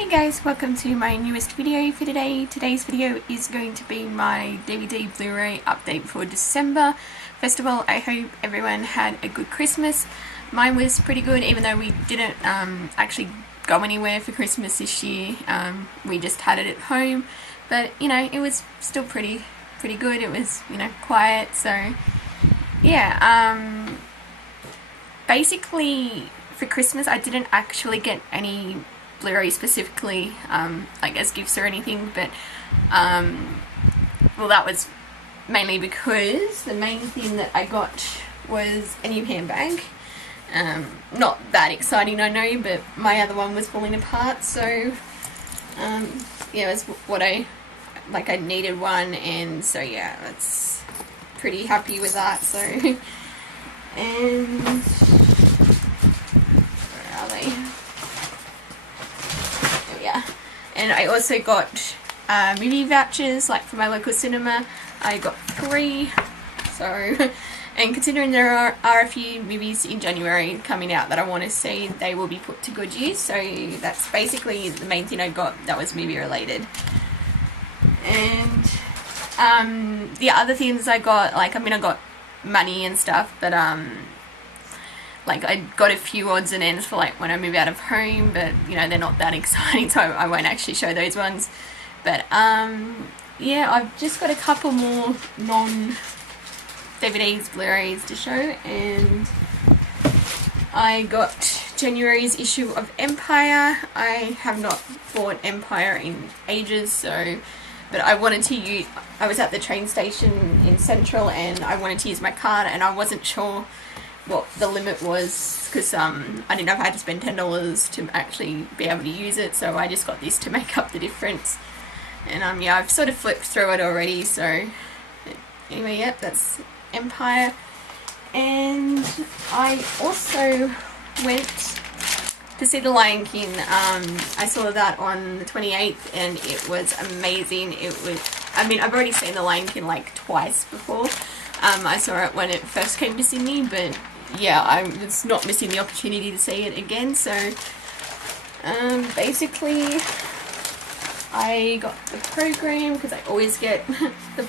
Hey guys, welcome to my newest video for today. Today's video is going to be my DVD Blu-ray update for December. First of all, I hope everyone had a good Christmas. Mine was pretty good, even though we didn't actually go anywhere for Christmas this year. We just had it at home, but you know, it was still pretty good. It was, you know, quiet. So yeah, basically for Christmas I didn't actually get any Blu-ray specifically, like as gifts or anything, but well, that was mainly because the main thing that I got was a new handbag. Not that exciting, I know, but my other one was falling apart, so yeah, it was what I needed one, and so yeah, that's pretty happy with that. So and where are they? Yeah, and I also got movie vouchers, like for my local cinema. I got 3, so and considering there are a few movies in January coming out that I want to see, they will be put to good use. So that's basically the main thing I got that was movie related. And the other things I got, like, I mean, I got money and stuff, but like I got a few odds and ends for like when I move out of home, but you know, they're not that exciting, so I won't actually show those ones. But yeah, I've just got a couple more non-DVDs, Blu-rays to show, and I got January's issue of Empire. I have not bought Empire in ages, so but I wanted to use, I was at the train station in Central and I wanted to use my card, and I wasn't sure what the limit was because I didn't know if I had to spend $10 to actually be able to use it, so I just got this to make up the difference. And yeah, I've sort of flipped through it already, so anyway, yep, that's Empire. And I also went to see The Lion King. I saw that on the 28th and it was amazing. It was, I mean, I've already seen The Lion King like twice before. I saw it when it first came to Sydney, but yeah, I was not missing the opportunity to see it again. So basically I got the program because I always get the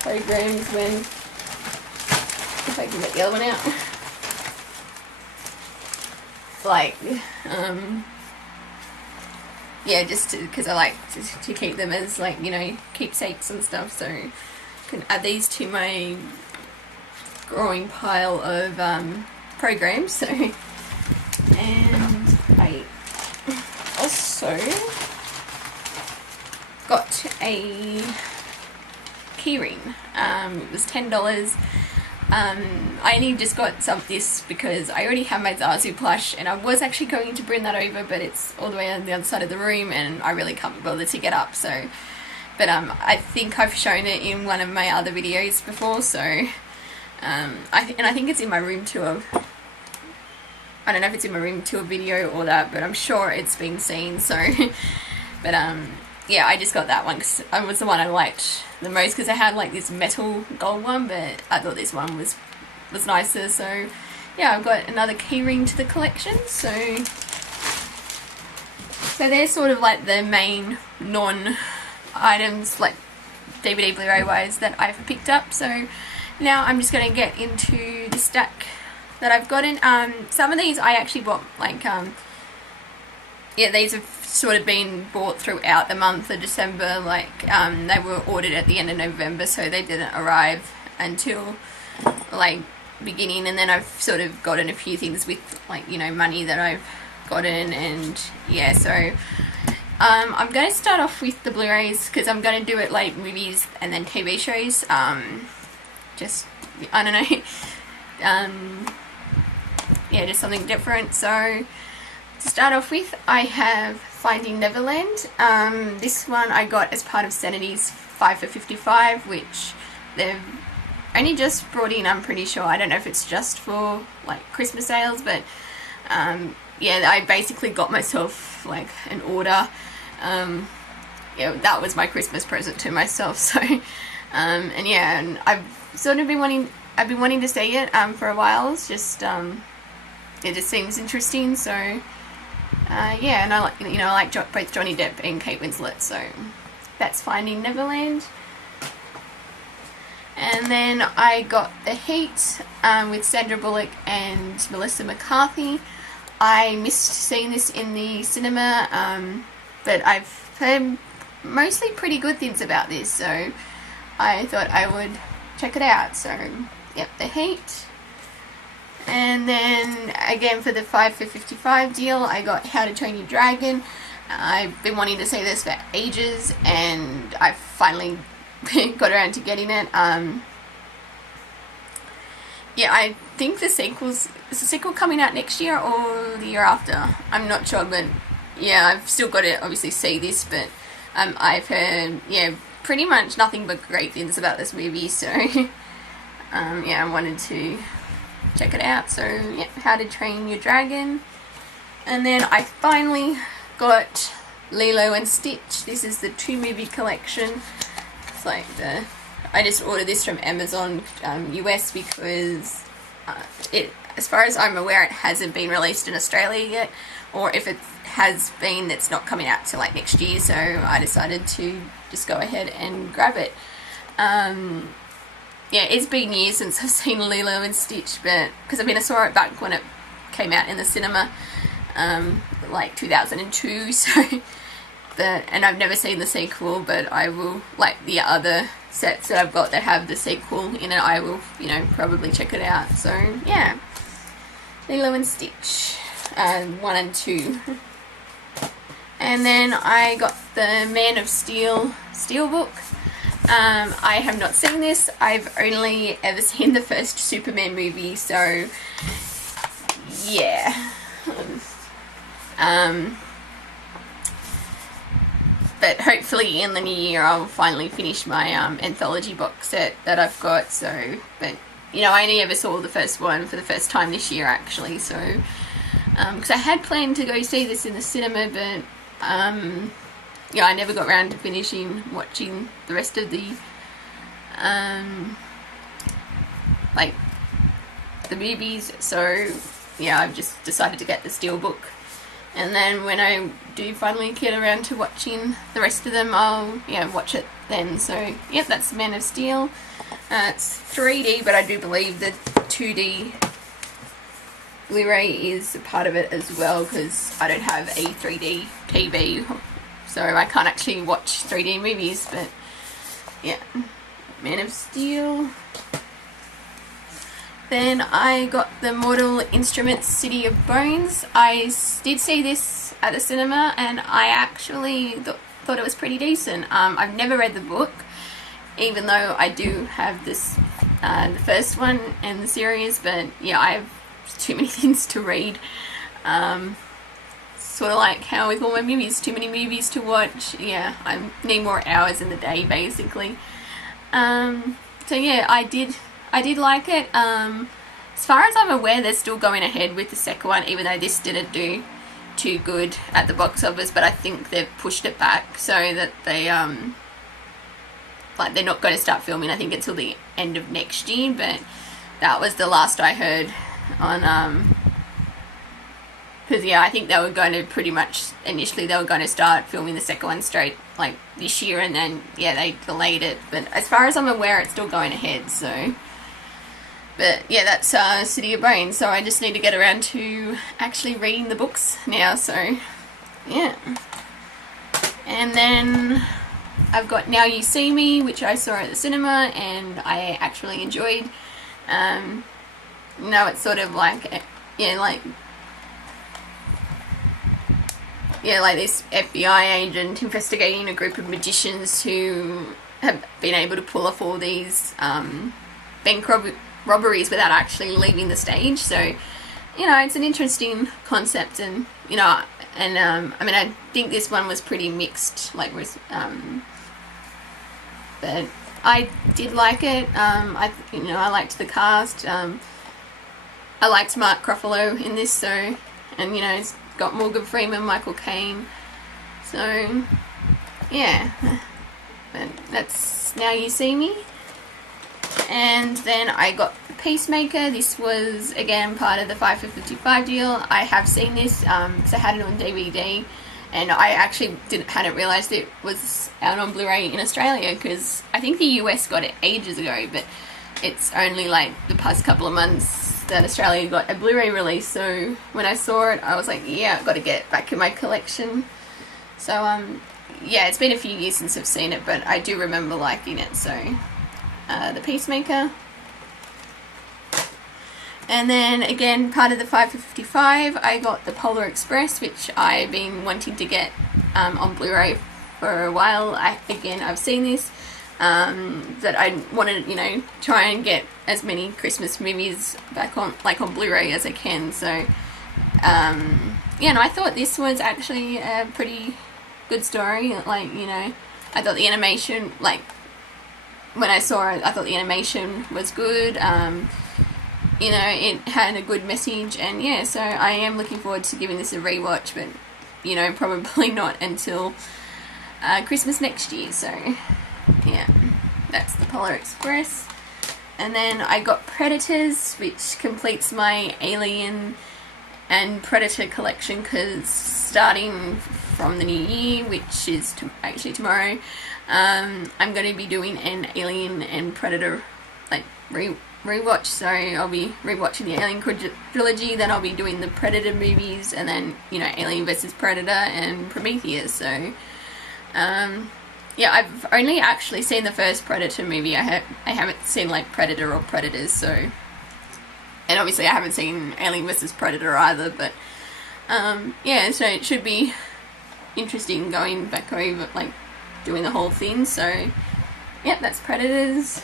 programs when, if I can get the other one out, like yeah, just because I like to keep them as, like, you know, keepsakes and stuff, so I can add these to my growing pile of programs. So, and I also got a keyring. It was $10. I only just got this because I already have my Zazu plush, and I was actually going to bring that over, but it's all the way on the other side of the room and I really can't be bothered to get up. So, but I think I've shown it in one of my other videos before, so I think it's in my room tour. I don't know if it's in my room tour video or that, but I'm sure it's been seen. So but yeah, I just got that one because it was the one I liked the most, because I had like this metal gold one, but I thought this one was nicer. So yeah, I've got another keyring to the collection. So they're sort of like the main non-items, like DVD Blu-ray wise, that I've picked up. So now I'm just going to get into the stack that I've gotten. Some of these I actually bought, like yeah, these have sort of been bought throughout the month of December, like they were ordered at the end of November, so they didn't arrive until like beginning, and then I've sort of gotten a few things with, like, you know, money that I've gotten. And yeah, so I'm going to start off with the Blu-rays because I'm going to do it like movies and then TV shows, just, I don't know, yeah, just something different. So to start off with, I have Finding Neverland. This one I got as part of Sanity's 5 for 55, which they've only just brought in, I'm pretty sure. I don't know if it's just for like Christmas sales, but yeah, I basically got myself like an order. Yeah, that was my Christmas present to myself. So and yeah, and I've sort of been wanting to see it for a while. It's just it just seems interesting, so yeah, and I like, I like both Johnny Depp and Kate Winslet, so that's Finding Neverland. And then I got The Heat with Sandra Bullock and Melissa McCarthy. I missed seeing this in the cinema, but I've heard mostly pretty good things about this, so I thought I would check it out. So, yep, The Heat. And then, again, for the 5 for 55 deal, I got How to Train Your Dragon. I've been wanting to see this for ages, and I finally got around to getting it. Yeah, I think is the sequel coming out next year or the year after? I'm not sure, but yeah, I've still got to obviously see this, but I've heard, yeah, pretty much nothing but great things about this movie, so yeah, I wanted to check it out. So yeah, How to Train Your Dragon. And then I finally got Lilo and Stitch. This is the 2-movie collection. It's like I just ordered this from Amazon US because as far as I'm aware, it hasn't been released in Australia yet, or if it has been, it's not coming out till like next year, so I decided to just go ahead and grab it. Yeah, it's been years since I've seen Lilo and Stitch, but because I saw it back when it came out in the cinema, like 2002, so and I've never seen the sequel, but I will, like the other sets that I've got that have the sequel in it, I will, probably check it out. So yeah, Lilo and Stitch 1 and 2. And then I got the Man of Steel Steelbook. I have not seen this. I've only ever seen the first Superman movie, so yeah. But hopefully in the new year I'll finally finish my anthology box set that I've got. So, but I only ever saw the first one for the first time this year, actually. So, because I had planned to go see this in the cinema, but I never got around to watching the rest of the like the movies. So yeah, I've just decided to get the Steelbook. And then when I do finally get around to watching the rest of them, I'll watch it then. So yep, that's Man of Steel. It's 3D, but I do believe the 2D Blu-ray is a part of it as well, because I don't have a 3D TV, so I can't actually watch 3D movies. But yeah, Man of Steel. Then I got the Mortal Instruments City of Bones. I did see this at the cinema, and I actually thought it was pretty decent. I've never read the book, even though I do have this the first one in the series, but yeah, I have too many things to read. Sort of like how with all my movies, too many movies to watch. Yeah, I need more hours in the day, basically. So yeah, I did like it. As far as I'm aware, they're still going ahead with the second one, even though this didn't do too good at the box office, but I think they've pushed it back so that they they're not going to start filming, I think, until the end of next year. But that was the last I heard on because yeah, I think they were going to pretty much initially they were going to start filming the second one straight like this year, and then yeah, they delayed it. But as far as I'm aware, it's still going ahead. So, but yeah, that's City of Bones. So I just need to get around to actually reading the books now. So yeah, and then I've got Now You See Me, which I saw at the cinema and I actually enjoyed. It's sort of like like this FBI agent investigating a group of magicians who have been able to pull off all these bank robberies without actually leaving the stage. So, it's an interesting concept, and I think this one was pretty mixed, but I did like it. I liked the cast. I liked Mark Ruffalo in this, so, and it's got Morgan Freeman, Michael Caine, so yeah, but that's Now You See Me. And then I got the Peacemaker. This was again part of the 5 for 55 deal. I have seen this because I had it on DVD, and I actually hadn't realised it was out on Blu-ray in Australia, because I think the US got it ages ago, but it's only like the past couple of months that Australia got a Blu-ray release. So when I saw it, I was like, yeah, I've got to get it back in my collection. So yeah, it's been a few years since I've seen it, but I do remember liking it. So the Peacemaker. And then again, part of the 5 for 55, I got the Polar Express, which I've been wanting to get on Blu-ray for a while. I've seen this, that I wanted, you know, try and get as many Christmas movies back on, like on Blu-ray as I can. So yeah, no, I thought this was actually a pretty good story. Like, you know, I thought the animation, like when I saw it, I thought the animation was good. You know, it had a good message, and yeah, so I am looking forward to giving this a rewatch, but you know, probably not until Christmas next year. So yeah, that's the Polar Express. And then I got Predators, which completes my Alien and Predator collection, because starting from the new year, which is actually tomorrow, I'm going to be doing an Alien and Predator like rewatch. So I'll be rewatching the Alien trilogy, then I'll be doing the Predator movies, and then, you know, Alien vs Predator and Prometheus. So yeah, I've only actually seen the first Predator movie. I haven't seen like Predator or Predators. So, and obviously I haven't seen Alien vs Predator either. But yeah, so it should be interesting going back over, like doing the whole thing. So yep, that's Predators.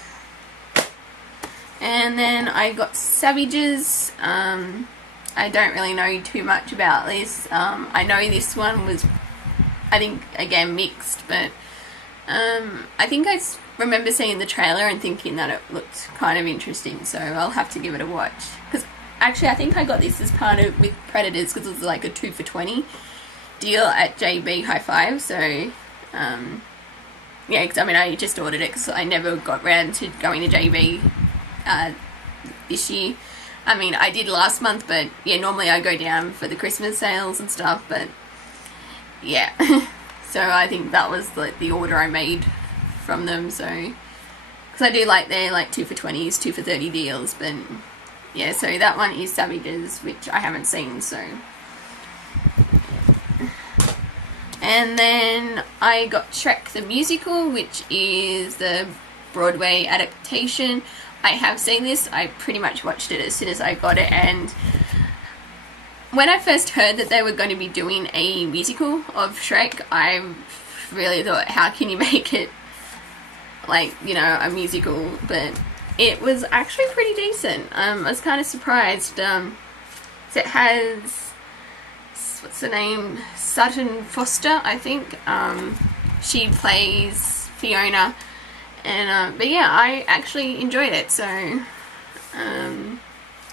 And then I got Savages. I don't really know too much about this. I know this one was, I think, again, mixed, but I think I remember seeing the trailer and thinking that it looked kind of interesting, so I'll have to give it a watch. Because actually, I think I got this as part of with Predators, because it was like a 2 for 20 deal at JB Hi-Fi. So yeah, because I mean, I just ordered it because I never got round to going to JB this year. I mean, I did last month, but yeah, normally I go down for the Christmas sales and stuff, but yeah. So I think that was like the order I made from them. So because I do like their like 2 for 20s, 2 for 30 deals, but yeah, so that one is Savages, which I haven't seen. So, and then I got Shrek the Musical, which is the Broadway adaptation. I have seen this. I pretty much watched it as soon as I got it, and when I first heard that they were going to be doing a musical of Shrek, I really thought, how can you make it like, you know, a musical? But it was actually pretty decent. I was kind of surprised. So it has, what's the name? Sutton Foster, I think. She plays Fiona. And but yeah, I actually enjoyed it. So you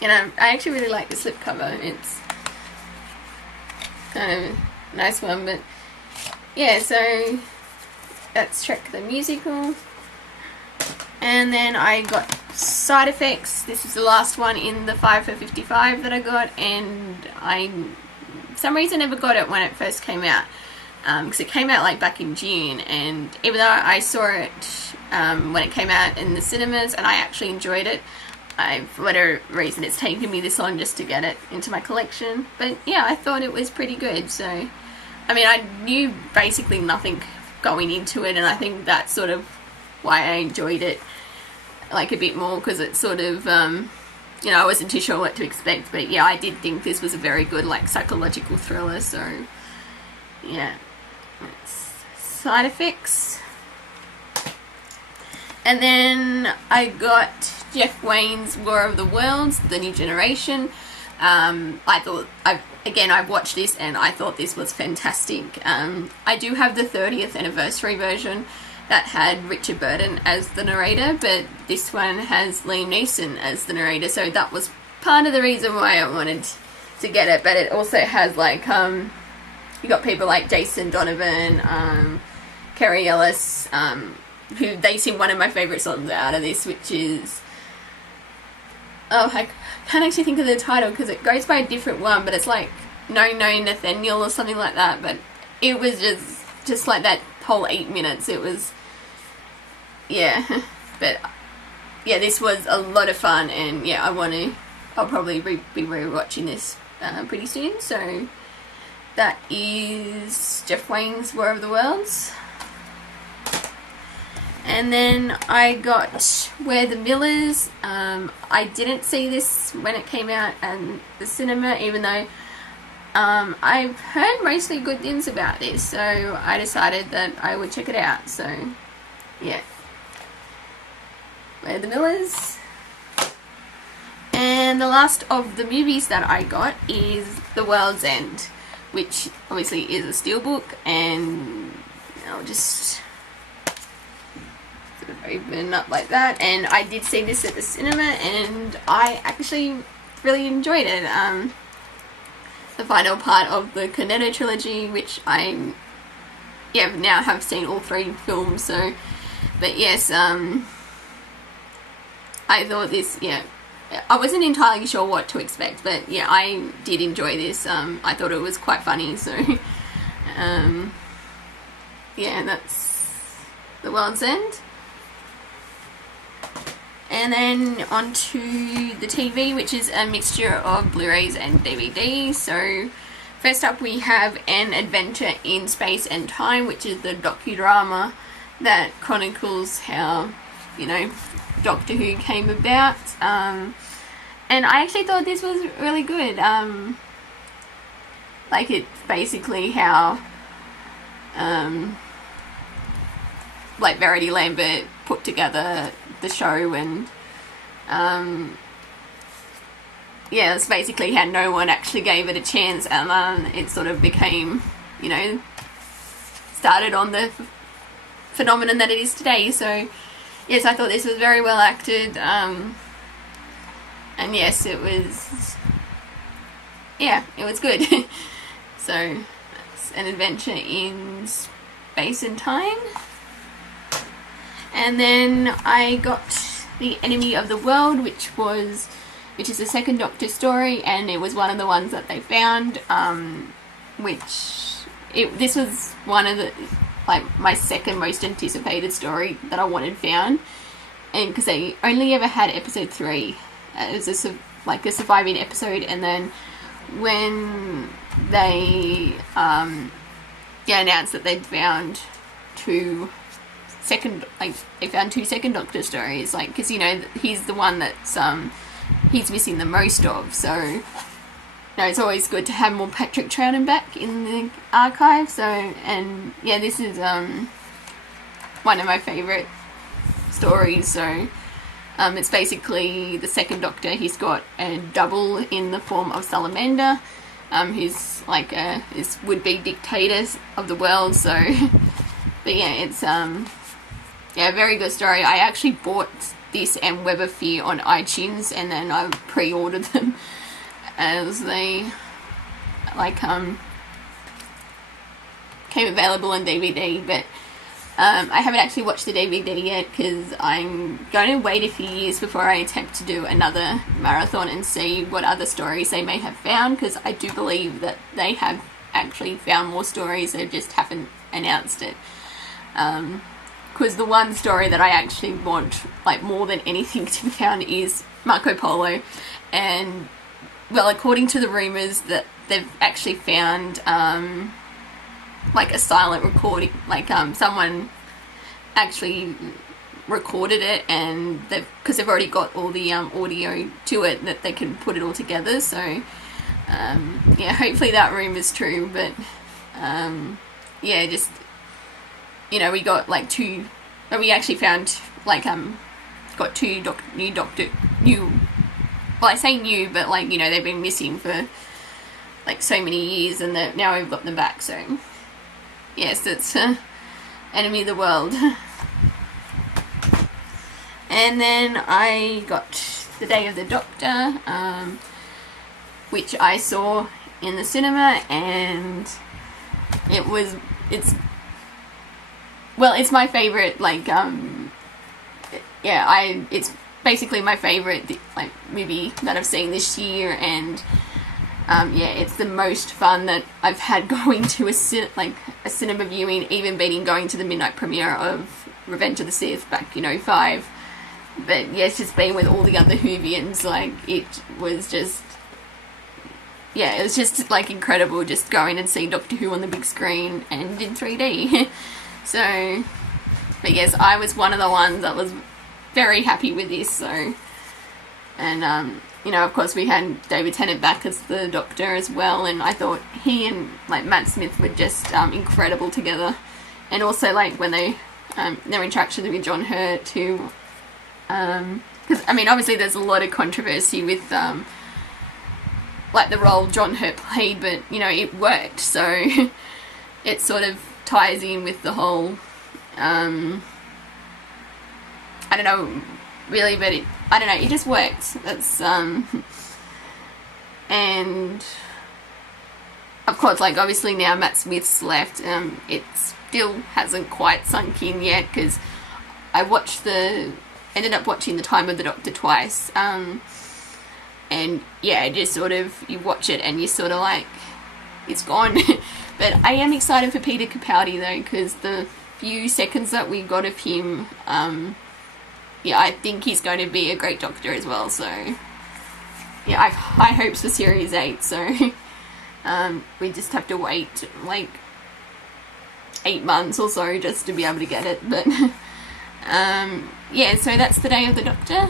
know, I actually really like the slipcover. It's kind of a nice one. But yeah, so that's Shrek the Musical. And then I got Side Effects. This is the last one in the 5 for 55 that I got, and I for some reason never got it when it first came out, because it came out like back in June, and even though I saw it when it came out in the cinemas and I actually enjoyed it, for whatever reason it's taken me this long just to get it into my collection. But yeah, I thought it was pretty good. So I mean, I knew basically nothing going into it, and I think that's sort of why I enjoyed it like a bit more, because it's sort of you know, I wasn't too sure what to expect, but yeah, I did think this was a very good like psychological thriller. So yeah, it's Side Effects. And then I got Jeff Wayne's War of the Worlds, The New Generation. I thought, I've watched this and I thought this was fantastic. I do have the 30th anniversary version that had Richard Burton as the narrator, but this one has Liam Neeson as the narrator, so that was part of the reason why I wanted to get it. But it also has like, you got people like Jason Donovan, Kerry Ellis, who they sing one of my favourite songs out of this, which is, oh, I can't actually think of the title because it goes by a different one, but it's like No Nathaniel or something like that. But it was just like that whole 8 minutes. It was, yeah. But yeah, this was a lot of fun, and yeah, I'll probably be rewatching this pretty soon. So that is Jeff Wayne's War of the Worlds. And then I got We're the Millers. I didn't see this when it came out at the cinema, even though I've heard mostly good things about this, so I decided that I would check it out. So yeah, We're the Millers. And the last of the movies that I got is The World's End, which obviously is a steelbook, and I'll just sort of open up like that. And I did see this at the cinema, and I actually really enjoyed it. The final part of the Cornetto trilogy, which I now have seen all 3 films. So, but yes, I thought this, I wasn't entirely sure what to expect, but yeah, I did enjoy this. I thought it was quite funny, so yeah, that's The World's End. And then on to the TV, which is a mixture of Blu-rays and DVDs. So first up we have An Adventure in Space and Time, which is the docudrama that chronicles how, Doctor Who came about. And I actually thought this was really good. Like, it's basically how like Verity Lambert put together the show, and it's basically how no one actually gave it a chance, and it sort of became, started on the phenomenon that it is today. So yes, I thought this was very well acted, and yes, it was good. So it's An Adventure in Space and Time. And then I got The Enemy of the World, which is a second Doctor story, and it was one of the ones that they found, this was one of the, my second most anticipated story that I wanted found, and because they only ever had episode 3 as a surviving episode, and then when they announced that they'd found they found 2 second Doctor stories, because he's the one that's he's missing the most of, so it's always good to have more Patrick Troughton back in the archive. So, and yeah, this is one of my favourite stories. So it's basically the second Doctor. He's got a double in the form of Salamander, who's like this would-be dictator of the world. So but yeah, it's a very good story. I actually bought this and Web of Fear on iTunes, and then I pre-ordered them as they came available on DVD, but I haven't actually watched the DVD yet because I'm going to wait a few years before I attempt to do another marathon and see what other stories they may have found, because I do believe that they have actually found more stories, they just haven't announced it. Because the one story that I actually want, more than anything to be found, is Marco Polo. And, well, according to the rumours, that they've actually found, a silent recording. Someone actually recorded it, and because they've already got all the audio to it, that they can put it all together. So, hopefully that rumour's true. But, we got we actually found got 2 new, well, I say new, but they've been missing for so many years, and now we've got them back. So yes, it's Enemy of the World. And then I got The Day of the Doctor, which I saw in the cinema, and it's well, it's my favourite, like, yeah, it's basically my favourite, like, movie that I've seen this year, and, yeah, it's the most fun that I've had going to a cinema viewing, even beating going to the midnight premiere of Revenge of the Sith back in 2005. But, yeah, it's just been with all the other Whovians, like, it was just, yeah, it was just, like, incredible just going and seeing Doctor Who on the big screen and in 3D. So, but yes, I was one of the ones that was very happy with this, so, and, you know, of course we had David Tennant back as the Doctor as well, and I thought he and, like, Matt Smith were just, incredible together, and also, like, when their interaction with John Hurt too, because, I mean, obviously there's a lot of controversy with, like, the role John Hurt played, but, you know, it worked, so it sort of ties in with the whole, I don't know, really, but I don't know, it just works. That's, and, of course, like, obviously now Matt Smith's left, it still hasn't quite sunk in yet, because I ended up watching The Time of the Doctor twice, and, yeah, just sort of, you watch it and you're sort of like, it's gone. But I am excited for Peter Capaldi though, because the few seconds that we got of him, yeah, I think he's going to be a great Doctor as well, so, yeah, I have high hopes for Series 8, so, we just have to wait, like, 8 months or so just to be able to get it, but, yeah, so that's the Day of the Doctor.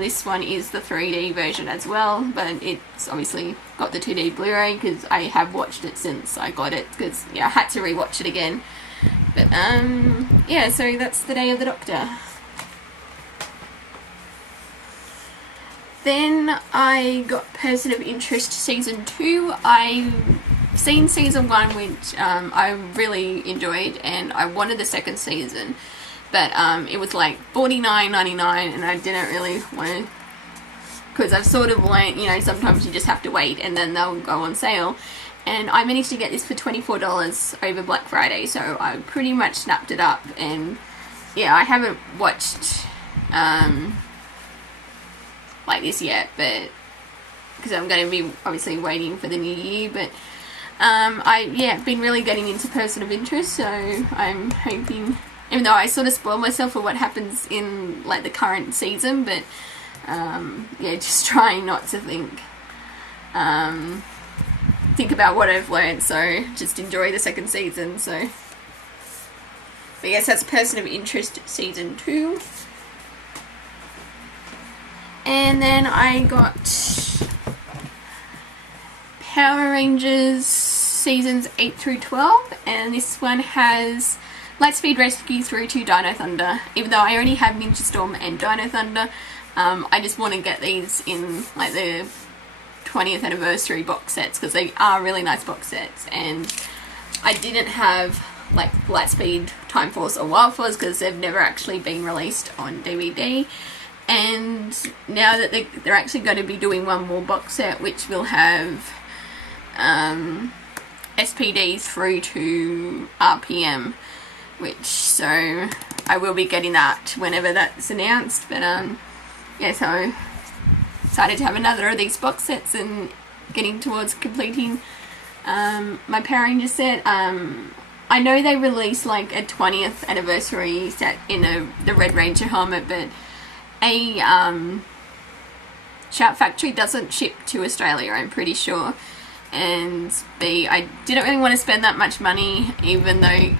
This one is the 3D version as well, but it's obviously got the 2D Blu-ray because I have watched it since I got it, because, yeah, I had to rewatch it again. But, yeah, so that's the Day of the Doctor. Then I got Person of Interest Season 2. I've seen Season 1, which I really enjoyed, and I wanted the second season. But it was like $49.99, and I didn't really want to, because I've sort of learnt, you know, sometimes you just have to wait and then they'll go on sale. And I managed to get this for $24 over Black Friday, so I pretty much snapped it up. And yeah, I haven't watched like this yet, but because I'm going to be obviously waiting for the new year. But I've been really getting into Person of Interest, so I'm hoping, even though I sort of spoil myself for what happens in, like, the current season, but, yeah, just trying not to think about what I've learned, so just enjoy the second season, so. But yes, that's Person of Interest Season 2. And then I got Power Rangers Seasons 8 through 12, and this one has Lightspeed Rescue through to Dino Thunder. Even though I already have Ninja Storm and Dino Thunder, I just want to get these in, like, the 20th anniversary box sets, because they are really nice box sets. And I didn't have, like, Lightspeed, Time Force or Wild Force because they've never actually been released on DVD. And now that they're actually going to be doing one more box set, which will have SPDs through to RPM, which, so I will be getting that whenever that's announced. But yeah, so excited to have another of these box sets and getting towards completing my Power Rangers set. I know they released like a 20th anniversary set in the Red Ranger helmet, but A, Shout Factory doesn't ship to Australia, I'm pretty sure, and B, I didn't really want to spend that much money, even though,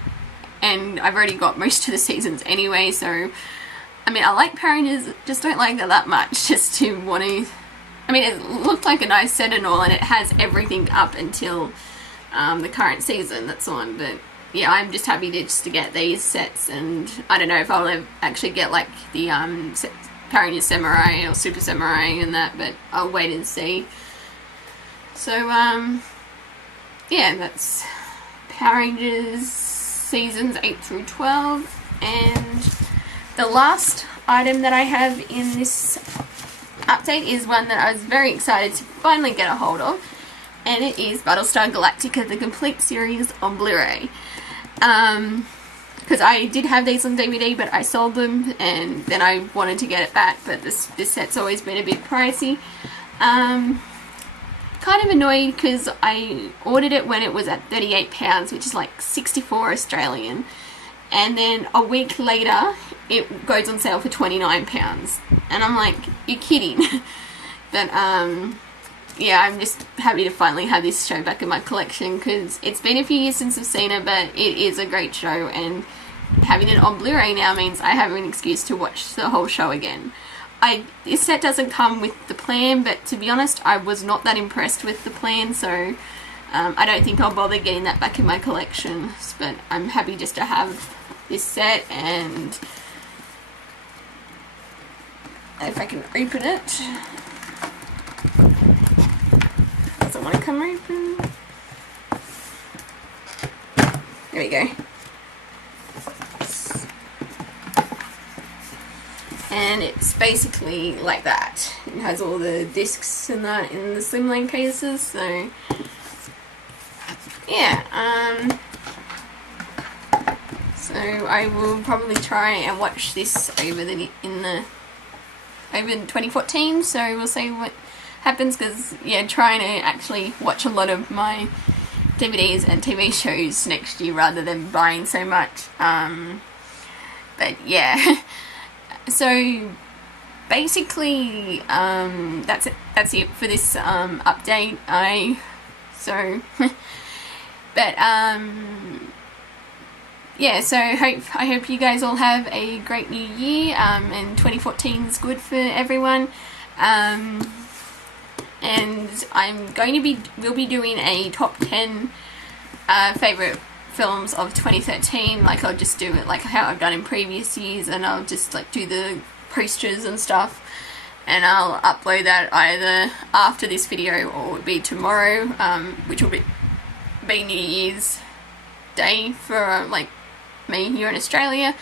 and I've already got most of the seasons anyway, so, I mean, I like Power Rangers, just don't like it that much, just to want to, I mean, it looked like a nice set and all, and it has everything up until the current season that's on, but yeah, I'm just happy to get these sets, and I don't know if I'll actually get like the Power Rangers Samurai or Super Samurai and that, but I'll wait and see. So yeah, that's Power Rangers seasons 8 through 12, and the last item that I have in this update is one that I was very excited to finally get a hold of, and it is Battlestar Galactica, the complete series on Blu-ray. because I did have these on DVD, but I sold them, and then I wanted to get it back, but this set's always been a bit pricey. Kind of annoyed because I ordered it when it was at £38, which is like 64 Australian, and then a week later it goes on sale for £29, and I'm like, you're kidding. But yeah, I'm just happy to finally have this show back in my collection, because it's been a few years since I've seen it, but it is a great show, and having it on Blu-ray now means I have an excuse to watch the whole show again. This set doesn't come with the plan, but to be honest, I was not that impressed with the plan, so I don't think I'll bother getting that back in my collection, but I'm happy just to have this set. And if I can open it, doesn't want to come open. There we go. And it's basically like that. It has all the discs and that in the slimline cases, so yeah. So I will probably try and watch this over 2014. So we'll see what happens, because yeah, trying to actually watch a lot of my DVDs and TV shows next year rather than buying so much. But yeah. So basically, that's it for this update. Yeah, so I hope you guys all have a great new year, and 2014 is good for everyone. And we'll be doing a top 10 favorite films of 2013. Like, I'll just do it like how I've done in previous years, and I'll just like do the posters and stuff, and I'll upload that either after this video or it'll be tomorrow, which will be New Year's Day for like me here in Australia.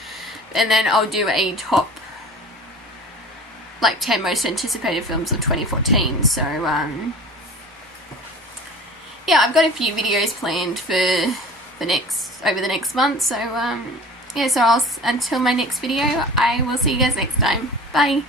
And then I'll do a top like 10 most anticipated films of 2014. So yeah, I've got a few videos planned for over the next month, so yeah, so until my next video, I will see you guys next time. Bye.